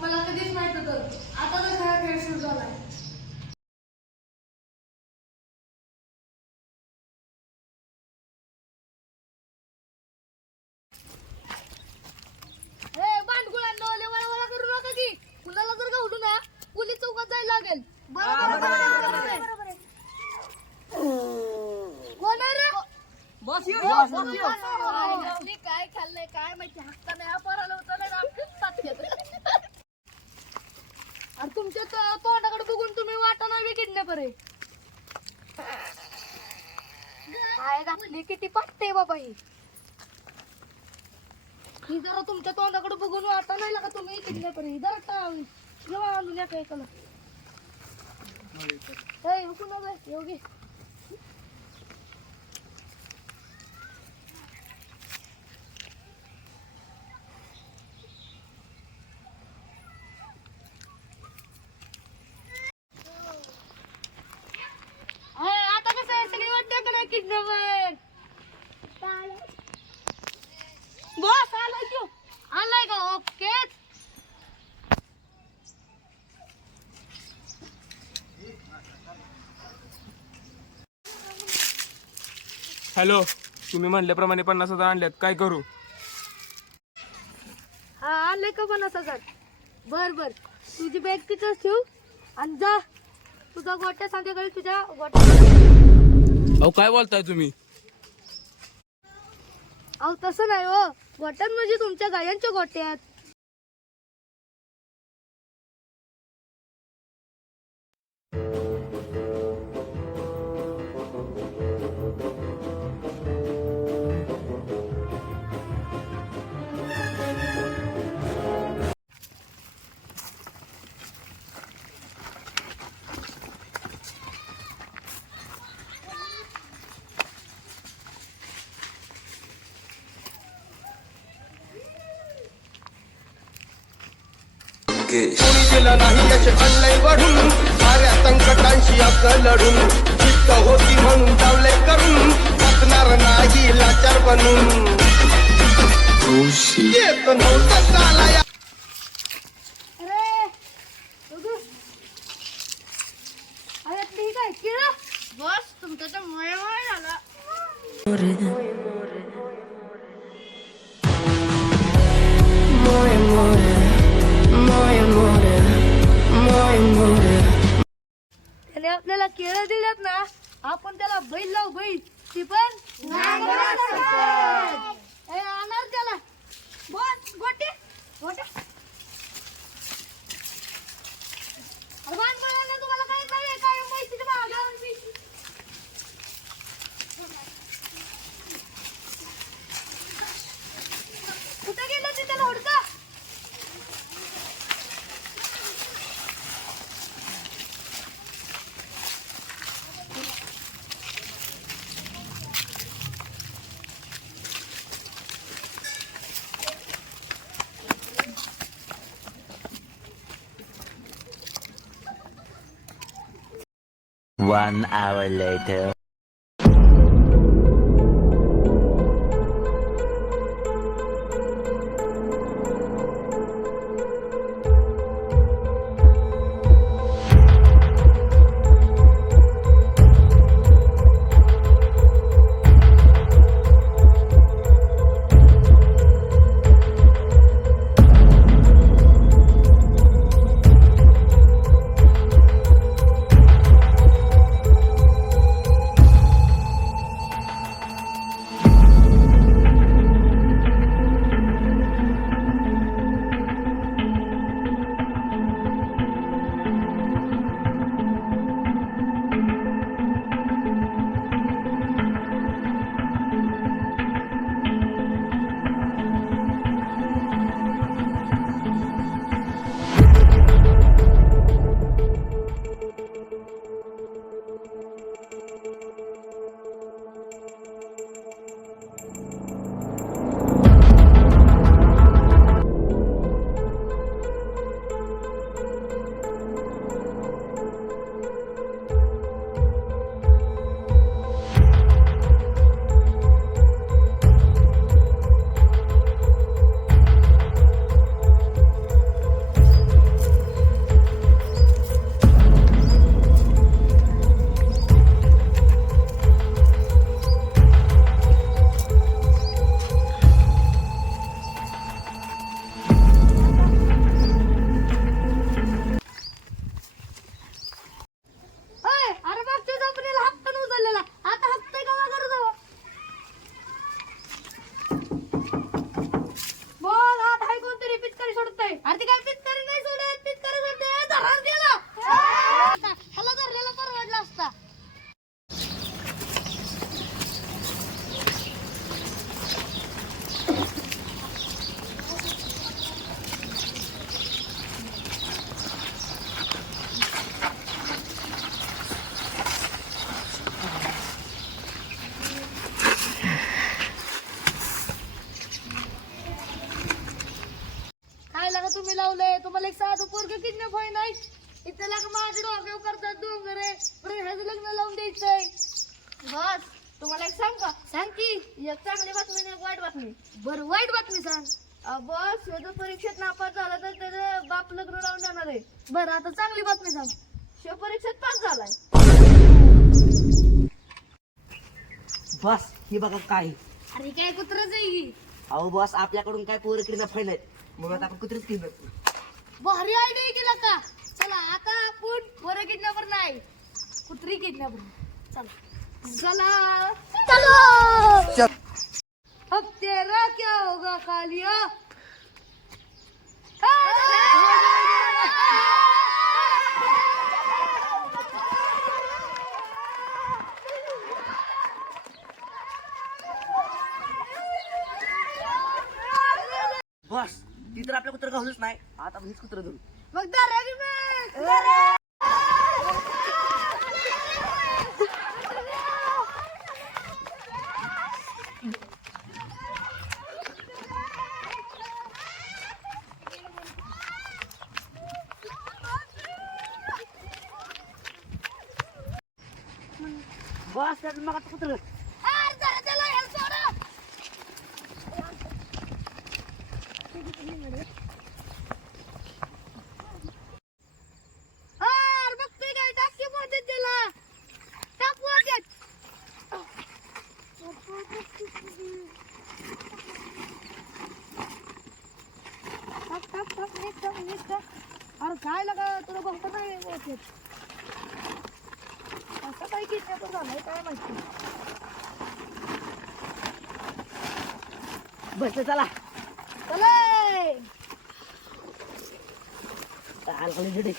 मला कधीच माहित होतं, आता तर खरा खेळ सुरू झालाय. भांडकुळांनो, लय वळवळ करू नका की. कुणाला जर गावलं ना, पोलीस चौकात जायला लागेल. कोण आहे रे? काय खाल्लंय काय माहिती, हक्का नाही अपराला उचललंय ना, आणि तुमच्या तोंडाकडे बघून तुम्ही वाटा नाही किडनॅपर आहे. काय घातली किती पाटते बाबा ही. जरा तुमच्या तोंडाकडे बघून वाटा नाही का तुम्ही किडनॅपर आहे. जरा जेव्हा आणून काय कला योगी आता कसं आहे, सगळी वाटते का नाही किडनॅपर. बॉस आलाय क्यों आलाय का. ओके हॅलो, तुम्ही म्हणल्याप्रमाणे 50,000 आणल्यात, काय करू? हा आले का 50,000. बर बर, तुझी बॅग तिथंच ठेव आणि जा. तुझा गोट्या संध्याकाळी तुझ्या गोट्या. अहो काय बोलताय तुम्ही? अहो तसं नाही हो, गोट्यात म्हणजे तुमच्या गायांच्या गोट्यात. कोणी दिलं नाही त्याचे आणलंय वाढून, साऱ्या संकटांशी आपलं लढून. जिद्द होती म्हणून जावले करून, टाकणार नाही लाचार बनून. येत नव्हतं चालाया. अरे ठीक आहे केळं. बस तुमचं तर मय झाला. त्याने आपल्याला केळं दिल्यात ना, आपण त्याला बैल लावू. बैल ती पण आणणार त्याला. बस गोटे गोटे तुम्हाला काय नाही काय माहिती कुठे गेलं ते त्याला हुडका. One hour later. तुम्हाला एक साधं पोरग किडनॅप होय नाही इथे लाग माझ्या डोक्यावर करतात डोंगर आहे बरं ह्याचं लग्न लावून द्यायचंय. बस तुम्हाला एक सांग का? सांग की. एक चांगली बातमी आणि एक वाईट बातमी. बरं वाईट बातमी सांग. बस ह्याचं परीक्षेत नापास झाला तर त्याचं बाप लग्न लावून जाणार आहे. बरं आता चांगली बातमी सांग. शिव परीक्षेत पास झालाय. बस हे बघा काय. अरे काय कुत्रच आहे की. अहो बस आपल्याकडून काय पोरं किडनॅप व्हायला मग आता आपण कुत्रीच किडनॅप. भारी आयडिया केला का? चला आता आपण पोरं किडनॅपर नाही कुत्री किडनॅपर. चला चलो. अब तेरा क्या होगा कालिया. बस ती तर आपल्या कुत्र घालूच नाही आता हीच कुत्र धरू. मग दारा की मी. बस त्यात मग आता कुत्र. बघतोय काय टाकी मध्ये त्याला टाक वाटत. अरे काय लगा तुला बघता नाही वाटत. असं काही किडनॅपर झालंय काय माहिती. बस चला चला आलकली.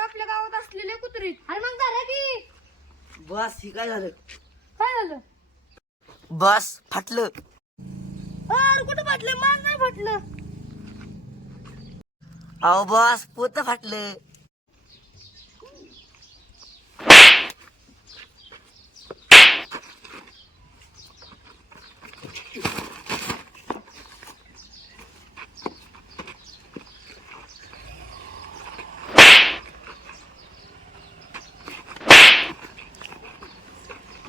आपल्या गावात असलेले कुत्री. अरे मग झालं की. बस ही काय झालं. काय झालं. बस फाटलं. अरे कुठं फाटलं. मान नाही फाटलं. अहो बस पोत फाटलं.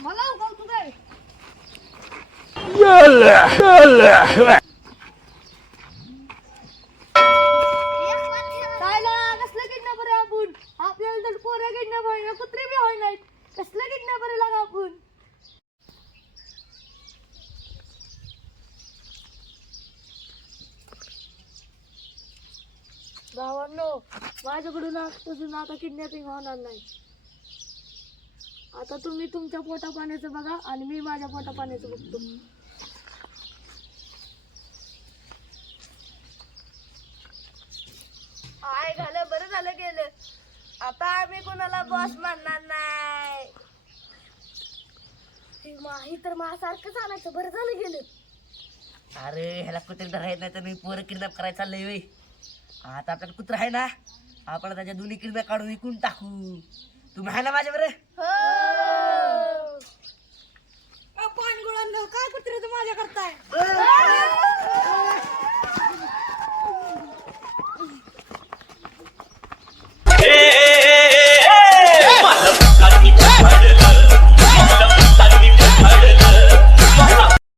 मला उगाव तू काय. काय ला कसलं किडनॅपर आहे आपण. आपल्याला तर पोरं किडनॅप होय ना कुत्री बी होय नाहीत. कसलं किडनॅपर आहे लागा आपण. भावांनो माझ्याकडून आजपासून आता किडनॅपिंग होणार नाही. आता तुम्ही तुमच्या पोटा पाण्याचं बघा आणि मी माझ्या पोटा पाण्याचं बघतो. आय झालं बरं झालं गेलं. आता आम्ही कोणाला बॉस म्हणणार नाही. ही तर माझ्यासारखंच आणायचं. बरं झालं गेलं. अरे ह्याला कुत्री धरायचं नाही तर मी पोरं किडनॅप करायला चाललंय वे. आता आपल्याला कुत्र आहे ना आपण त्याच्या दोन्ही किडनॅप काढून विकून टाकू. तुम्ही आहे ना माझ्या बरं. पानगुळांनो काय कुत्रे माझ्या करताय.